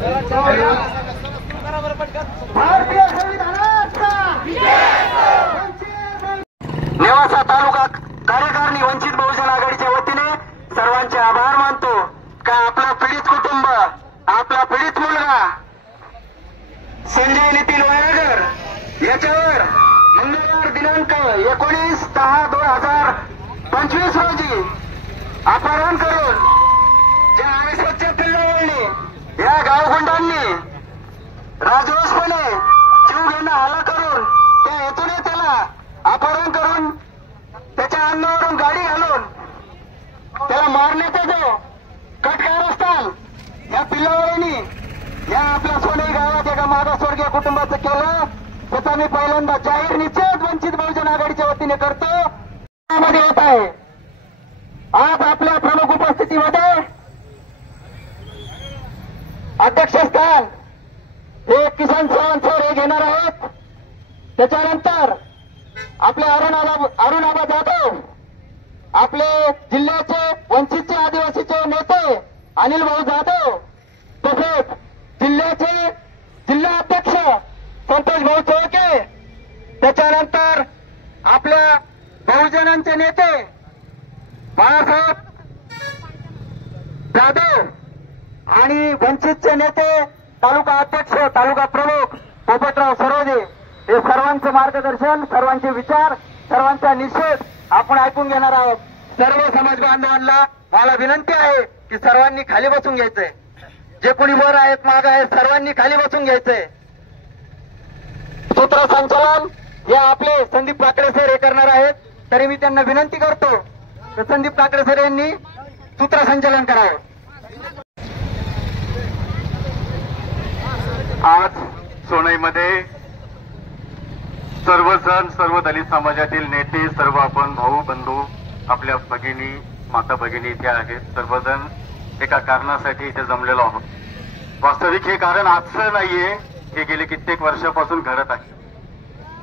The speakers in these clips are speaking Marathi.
भारतीय संविधानाचा नेवासा तालुका कार्यकारिणी वंचित बहुजन आघाडीच्या वतीने सर्वांचे आभार मानतो। का आपला पीडित कुटुंब, आपला पीडित मुलगा संजय नितीन वायगर याच्यावर मंगळवार दिनांक 19/10/2025 रोजी अपहरण करून ज्या आयुष्याच्या पिल्लावळणी या गावगुंडांनी राजरोसपणे जीव घेणं हाला करून त्या हेतूने त्याला अपहरण करून त्याच्या अंगावरून गाडी घालून त्याला मारण्याचा जो कट कारस्थान या पिल्लावळींनी या आपल्या सोनई गावात एका मागासवर्गीय कुटुंबाचं केलं, त्याचा मी पहिल्यांदा जाहीर निषेध वंचित बहुजन आघाडीच्या वतीने करतो मध्ये होत आहे। आज आपल्या प्रमुख उपस्थितीमध्ये अध्यक्षस्थान हे किसन चव्हाण सर हे घेणार आहेत। त्याच्यानंतर आपले अरुण आबा जाधव, आपले जिल्ह्याचे वंचितचे आदिवासीचे नेते अनिल भाऊ जाधव, तसेच जिल्ह्याचे जिल्हा अध्यक्ष संतोष भाऊ चोळके, त्याच्यानंतर आपल्या बहुजनांचे नेते बाळासाहेब जाधव आणि वंचितचे नेते तालुका अध्यक्ष तालुका प्रमुख पोपटराव सरोदे, हे सर्वांचं मार्गदर्शन, सर्वांचे विचार, सर्वांचा निषेध आपण ऐकून घेणार आहोत। सर्व समाज बांधवांना मला विनंती आहे की सर्वांनी खाली बसून घ्यायचंय, जे कोणी वर आहेत माग आहेत सर्वांनी खाली बसून घ्यायचंय। सूत्रसंचालन हे आपले संदीप काकडे सर हे करणार आहेत, तरी मी त्यांना विनंती करतो की संदीप काकडे सर यांनी सूत्रसंचालन करावं। आज सोनईमध्ये सर्वजण, सर्व दलित समाजातील नेते, सर्व आपण भाऊ बंधू, आपल्या भगिनी, माता भगिनी इथे आहेत, सर्वजण एका कारणासाठी इथे जमलेलो आहोत। वास्तविक हे कारण आजचं नाहीये, हे गेले कित्येक वर्षापासून घडत आहे,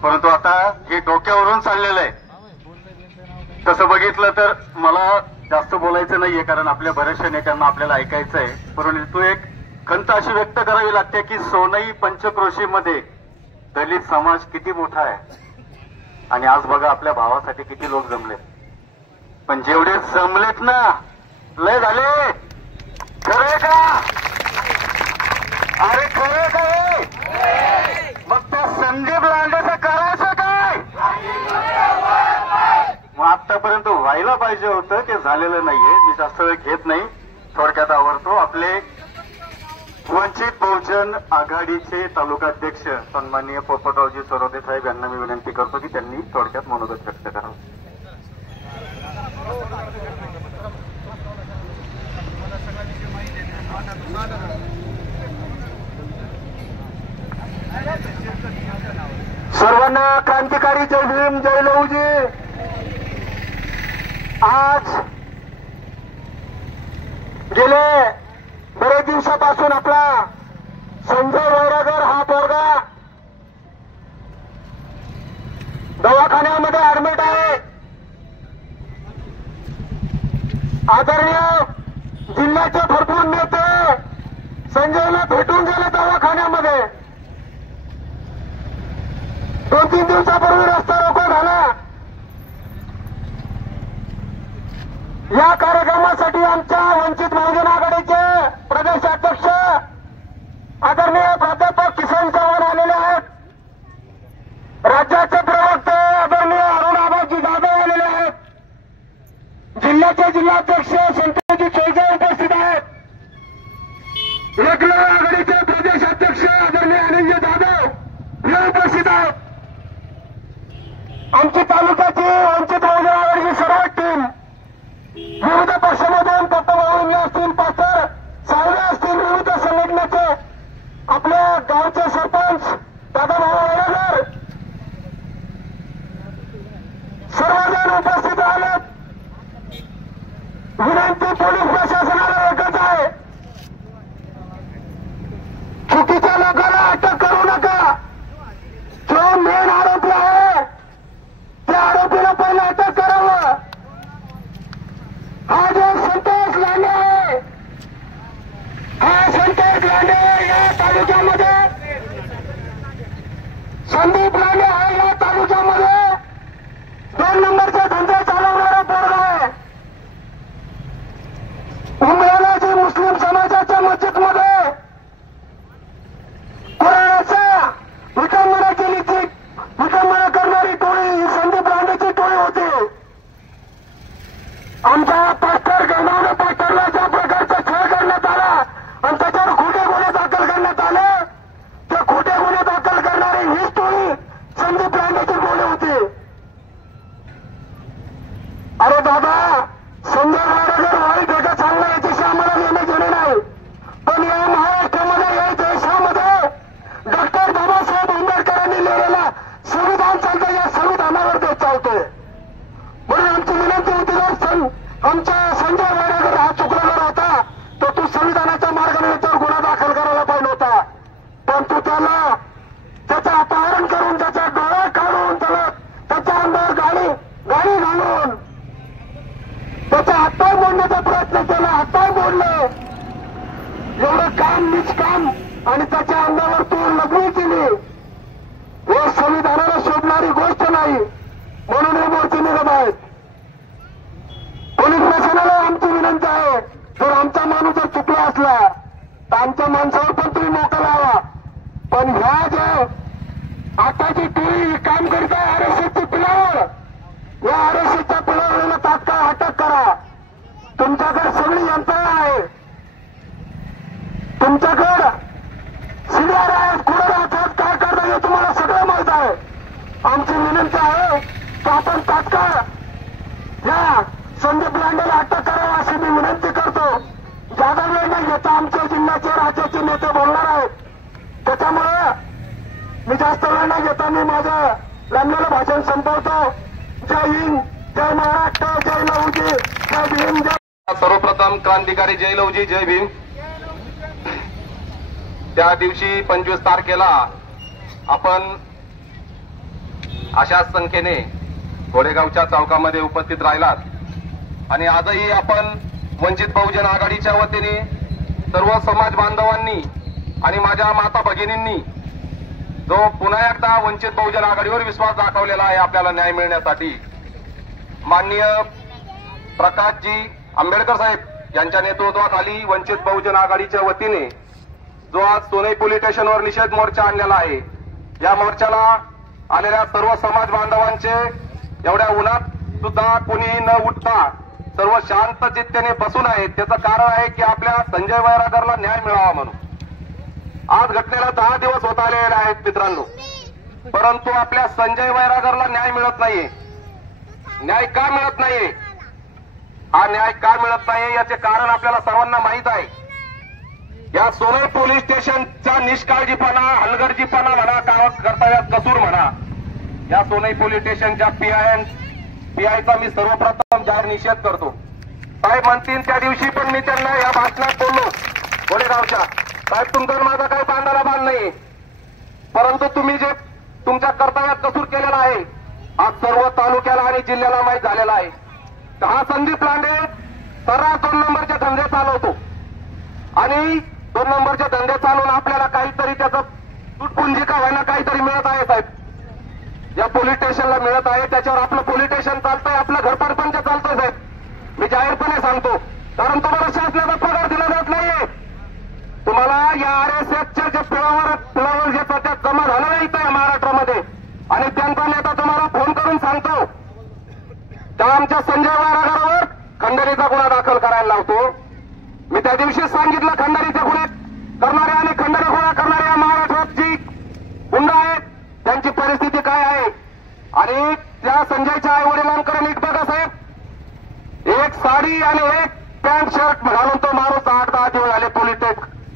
परंतु आता हे डोक्यावरून चाललेलं आहे। तसं बघितलं तर मला जास्त बोलायचं नाहीये, कारण आपल्या बऱ्याचशा नेत्यांना आपल्याला ऐकायचं आहे, परंतु एक खंत अशी व्यक्त करावी लागते की सोनई पंचक्रोशीमध्ये दलित समाज किती मोठा आहे आणि आज बघा आपल्या भावासाठी किती लोक जमलेत, पण जेवढे जमलेत ना लय झाले। खरंय का? अरे खरंय का? मग त्या संदीप लांडेचं करायचं काय? मग आतापर्यंत व्हायला पाहिजे होतं, ते झालेलं नाहीये। मी जास्त वेळ घेत नाही, थोडक्यात आवरतो। आपले वंचित बहुजन आघाडीचे तालुकाध्यक्ष सन्माननीय पोपटरावजी सरोदे साहेब यांना मी विनंती करतो की त्यांनी थोडक्यात मनोगत व्यक्त करावं। सर्वांना क्रांतिकारी जय भीम, जय लहूजी। आज गेले बरेच दिवसापासून आपला संजय वैरागर हा पोरगा दवाखान्यामध्ये ऍडमिट आहे। आदरणीय जिल्ह्याचे भरपूर नेते संजयला भेटून गेले दवाखान्यामध्ये। 2-3 दिवसापूर्वी रस्ता रोको झाला। या कार्यक्रमासाठी आमच्या वंचित बहुजन आघाडीचे प्रदेश अध्यक्ष आदरणीय प्राध्यापक किसन चव्हाण आलेले आहेत, राज्याचे प्रवक्ते आदरणीय अरुण आबाजी जाधव आलेले आहेत, जिल्ह्याचे जिल्हाध्यक्ष संतोषजी चोळके उपस्थित आहेत, एकलव्य आघाडीचे प्रदेश अध्यक्ष आदरणीय अनिलजी जाधव हे उपस्थित आहेत। आमची तालुक्याची वंचित बहुजन आघाडीची सर्व टीम विविध पक्षामधून दत्तभाऊ असतील, पास्टर साळवे असतील, विविध संघटनेचे आपल्या गावचे सरपंच दादाभाऊ वैरागर सर्वजण उपस्थित आलेत। विनंती पोलीस प्रशासनाला एकच आहे, चुकीच्या लोकांना अटक करू नका। जो मेन आरोपी आहे त्या आरोपीला पहिला अटक करावं। हा जो संतोष लांडे आहे, हा संतोष लांडे तालुक्यामध्ये संदीप लांडे हा या तालुक्यामध्ये 2 नंबरचे धंदे चालवणारा पोरगा आहे. उमरेला जी मुस्लिम समाजाच्या मस्जिदमध्ये कुराणाचा विटंबना केली, ती विटंबना करणारी टोळी ही संदीप लांडेची टोळी होती. आमच्या पास्टर गंगावणे पास्टरला ज्या प्रकारचा छळ करण्यात आला आणि त्याच्यावर खोटे गुन्हे दाखल करण्यात आले, ते खोटे गुन्हे दाखल करणारी हीच टोळी संदीप लांडेची टोळी होती. अरे दादा, संजय वाडेकर वाईट आहे का चांगला याच्याशी आम्हाला घेणे घेणे नाही, पण या महाराष्ट्रामध्ये या देशामध्ये डॉक्टर बाबासाहेब आंबेडकरांनी लिहिलेला संविधान चालतं, या संविधानावर ते चालतोय. म्हणून आमची विनंती होती, जर आमचा संजय वाडेकर हा चुकलेला होता तर तू संविधानाच्या मार्गाने त्याच्यावर गुन्हा दाखल करायला पाहिजे होता, पण तू त्याला त्याचं अपहरण करून त्याच्या डोळा काढून त्याला त्याच्या अंगावर गाडी घालून त्याचा हातपाय मोडण्याचा प्रयत्न केला, हातपाय मोडले. एवढं काम निष्काम आणि त्याच्या अंगावर तू लग्नी केली, हे संविधानाला शोभणारी गोष्ट नाही. म्हणून हे मोर्चे निघत आहेत. पोलीस प्रशासनाला आमची विनंती आहे, जर आमचा माणूस जर चुकला असला तर आमच्या माणसावर पण तुम्ही मोका लावा, पण ह्या जे आताची टोळी काम करीत आहे आरएसएसची पिलावर, या आरएसएसच्या पिलावरीला तात्काळ अटक करा. तुमच्याकडे सगळी यंत्रणा आहे, तुमच्याकडे सीडीआर आहेत, कुठे राहतात, काय करतात हे तुम्हाला सगळं माहित आहे. आमची विनंती आहे की आपण तात्काळ या संदीप लांडेला अटक करावा अशी मी विनंती करतो. जादा वेळ नाही घेता, आमच्या जिल्ह्याचे राज्याचे नेते बोलणार आहेत, त्याच्यामुळे मी जास्त वेळ नाही घेता मी माझं लांबलेलं भाषण संपवतो. जय हिंद, जय महाराष्ट्र, जय लहुजी, जय भीम. जय सर्वप्रथम क्रांतिकारी जय लहुजी, जय भीम. त्या दिवशी 25 तारखेला आपण अशाच संख्येने घोडेगावच्या चौकामध्ये उपस्थित राहिलात आणि आजही आपण वंचित बहुजन आघाडीच्या वतीने सर्व समाज बांधवांनी आणि माझ्या माता भगिनींनी जो पुन्हा एकदा वंचित बहुजन आघाडीवर विश्वास दाखवलेला आहे आपल्याला न्याय मिळण्यासाठी, माननीय प्रकाशजी आंबेडकर साहेब यांच्या नेतृत्वाखाली वंचित बहुजन आघाडीच्या वतीने जो आज सोनई पोलीस स्टेशनवर निषेध मोर्चा आणलेला आहे, या मोर्चाला आलेल्या सर्व समाज बांधवांचे एवढ्या उन्हात सुद्धा कोणी न उठता सर्व शांत चित्तेने बसून आहेत. त्याचं कारण आहे की आपल्या संजय वैरागरला न्याय मिळावा म्हणून. आज घटनेला 10 दिवस होत आलेले आहेत मित्रांनो, परंतु आपल्या संजय वैरागरला न्याय मिळत नाहीये. न्याय का मिळत नाहीये? हा न्याय का मिळत नाहीये याचे कारण आपल्याला सर्वांना माहीत आहे. या सोनई पोलीस स्टेशनचा निष्काळजीपणा, हलगर्जीपणा म्हणा, कर्तव्यात कसूर म्हणा, या सोनई पोलीस स्टेशनच्या पीआयचा मी सर्वप्रथम जाहीर निषेध करतो. साहेब म्हणतील त्या दिवशी पण मी त्यांना या भाषणात बोललो घोडेगावच्या, साहेब तुमचा माझा काही बांधाला बांध नाही, परंतु तुम्ही जे तुमच्या कर्तव्यात कसूर केलेला आहे आज सर्व तालुक्याला आणि जिल्ह्याला माहीत झालेला आहे. हा संदीप लांडे सर्रास 2 नंबरचे धंदे चालवतो आणि 2 नंबरचे धंदे चालवून आपल्याला काहीतरी त्याचं तुटपुंजी का व्हायला काहीतरी मिळत आहे. साहेब या पोलीस स्टेशनला मिळत आहे, त्याच्यावर आपलं पोलीस स्टेशन चालतंय, आपलं घरपरपंच चालतंय. साहेब मी जाहीरपणे सांगतो, कारण तुम्हाला शासनाचा पगार दिला जात नाहीये. तुम्हाला या आरएसएसच्या जे पिळावर जे सध्या जमा झालं नाही इथं महाराष्ट्रामध्ये, आणि त्यांचा नेता तुम्हाला फोन करून सांगतो त्या आमच्या संजय वारागरवर खंडणीचा गुन्हा दाखल करायला लावतो. मी त्या दिवशीच सांगितलं खंडणीचे गुन्हे करणारे आणि खंडणी गुन्हा करणारे या महाराष्ट्राची गुंड आहेत, त्यांची परिस्थिती काय आहे. आणि त्या संजयच्या आई वडिलांकडे नीट बघा साहेब, एक साडी आणि एक पॅन्ट शर्ट घालून तो माणूस 8-10 दिवस झाले पोलीस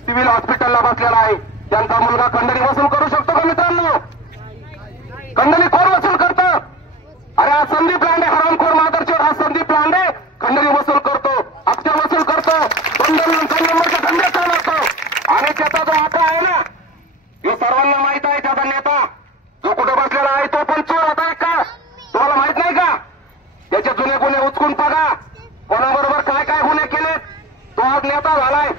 सिव्हिल हॉस्पिटलला बसलेला आहे. त्यांचा मुलगा खंडणी वसूल करू शकतो का मित्रांनो? खंडणी कोण वसूल करतं? अरे हा संदीप लांडे, हरामखोर मादरचोर हा संदीप लांडे खंडणी वसूल करतो, हप्ते वसूल करतो, 2 नंबरचे धंदे चालवतो. आणि त्याचा जो आता आहे ना, हे सर्वांना माहित आहे. त्याचा नेता जो कुठे बसलेला आहे तो पण चोर होता का? तुम्हाला माहित नाही का? त्याचे जुने गुन्हे उचकून बघा, कोणाबरोबर काय काय गुन्हे केले. तो आज नेता झालाय.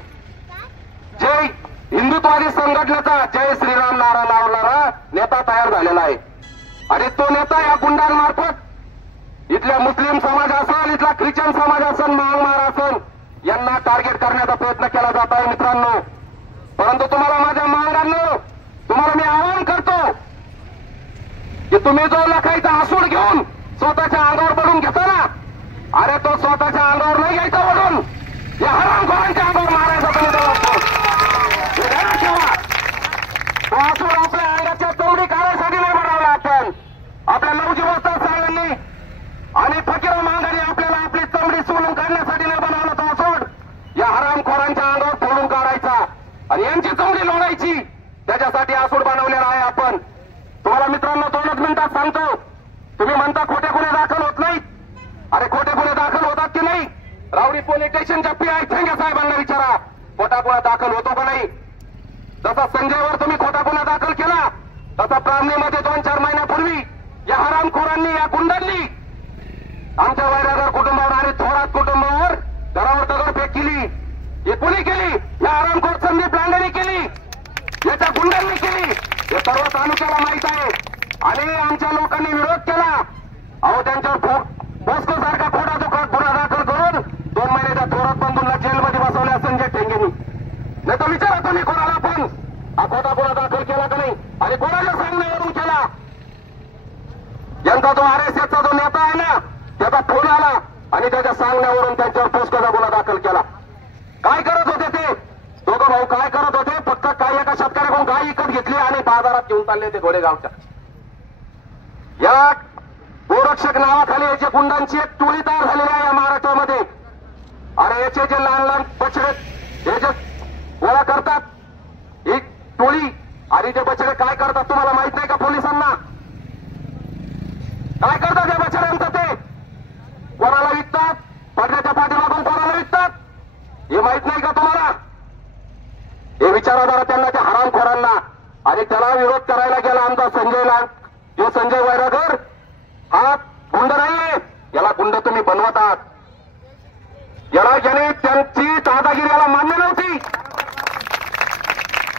जय हिंद. हिंदुत्ववादी संघटनेचा जय श्रीराम नारा लावणारा नेता तयार झालेला आहे. आणि तो नेता या गुंडांमार्फत इथल्या मुस्लिम समाज असेल, इथला ख्रिश्चन समाज असेल, महामार असेल, यांना टार्गेट करण्याचा प्रयत्न केला जात आहे मित्रांनो. परंतु तुम्हाला माझ्या महाराजांनो, तुम्हाला मी आवाहन करतो की तुम्ही जो लखाईचा आसूड घेऊन स्वतःच्या अंगावर पडून घेता ना, अरे तो स्वतःच्या अंगावर नाही घ्यायचा ओढून, या हरामखोरांच्या अंगावर मारायचा तुम्ही ठेवा. तो आसूड आपल्या अंगाच्या चौडी काढायसाठी नाही बनवला आपण. आपल्या लवजी वस्ताद साहेबांनी आणि फकीर मांगाने आपल्याला आपली चमडी सोलून काढण्यासाठी नाही बनवला तो आसूड. या हरामखोरांच्या अंगावर फोडून काढायचा आणि यांची चमडी लोळायची, त्याच्यासाठी आसूड बनवलेला आहे आपण. तुम्हाला मित्रांनो 2 मिनिटात सांगतो. तुम्ही म्हणता खोटे गुन्हे दाखल होत नाहीत. अरे खोटे गुन्हे दाखल होतात की नाही? रावडी पोलीस स्टेशनच्या पीआय ठेंगे साहेबांना विचारा, खोटा गुन्हा दाखल होतो का नाही? जसा संजयवर तुम्ही खोटा गुन्हा दाखल केला, तसा ब्राह्मणीमध्ये 2-4 महिन्यापूर्वी या हरामखोरांनी, या गुंडांनी आमच्या वैरागर कुटुंबावर आणि थोरात कुटुंबावर घरावर दगडफेक केली. हे कोणी केली? या हरामखोर संदीप लांडेने केली, याच्या गुंडांनी केली. हे सर्व तालुक्याला माहित आहे. आणि आमच्या लोकांनी विरोध केला. अहो त्यांच्यावर पोस्को सारखा खोटा गुन्हा दाखल करून 2 महिन्याच्या थोरात बंधूंना जेलमध्ये बसवल्या संजय ठेंगेनी. नाही तर विचारा तुम्ही कोणाला पण हा खोटा गुन्हा दाखल केला का नाही आणि कोणाच्या सांगण्यावरून केला. यांचा जो आरएसएसचा जो नेता आहे ना, त्याचा फोन आला आणि त्याच्या सांगण्यावरून त्यांच्यावर पोस्कोचा गुन्हा दाखल केला. काय करत होते ते दोघं भाऊ? काय करत होते? फक्त काही एका शेतकऱ्याकडून गाय विकत घेतली आणि बाजारात घेऊन चालले ते घोडेगावच्या. या गोरक्षक नावाखाली याच्या गुंडांची एक टोळी तयार झालेली आहे या महाराष्ट्रामध्ये. आणि याचे जे लहान लहान बछडे हे जे गोळा करतात, एक टोळी, आणि ते बछडे काय करतात तुम्हाला माहित नाही का? पोलिसांना काय करतात या बछड्यांचं? ते कोणाला विकतात, पडण्याच्या पाठीमागून कोणाला विकतात हे माहित नाही का तुम्हाला? हे विचारा जरा त्यांना, त्या हरामखोरांना. आणि त्याला विरोध करायला गेला आमचा संजय लांड, जो संजय वैरागर. हा गुंड नाहीये, याला गुंड तुम्ही बनवत आहात. याला ज्याने त्यांची दादागिरी याला मान्य नव्हती,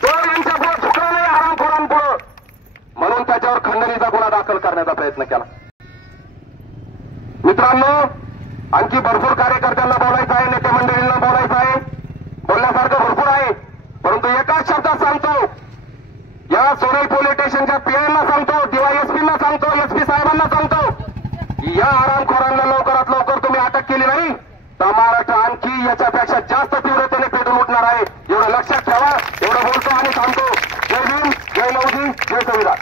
तो यांच्या पुढे झुकला नाही हरामखोरांपुढं, म्हणून त्याच्यावर खंडणीचा गुन्हा दाखल करण्याचा प्रयत्न केला. मित्रांनो, आणखी भरपूर कार्यकर्त्यांना बोलायचं आहे, नेते मंडळींना बोलायचं आहे, बोलण्यासारखं भरपूर आहे. परंतु एकाच शब्दात सांगतो, या सोनई पोलीस स्टेशनच्या पीआयना सांगतो, डीवायएसपींना सांगतो, एसपी साहेबांना सांगतो, या हरामखोरांना लवकरात लवकर तुम्ही अटक केली नाही तर महाराष्ट्र आणखी याच्यापेक्षा जास्त तीव्रतेने पेटून उठणार आहे. एवढं लक्षात ठेवा. एवढं बोलतो आणि सांगतो. जय भीम, जय लवजी, जय संविधान.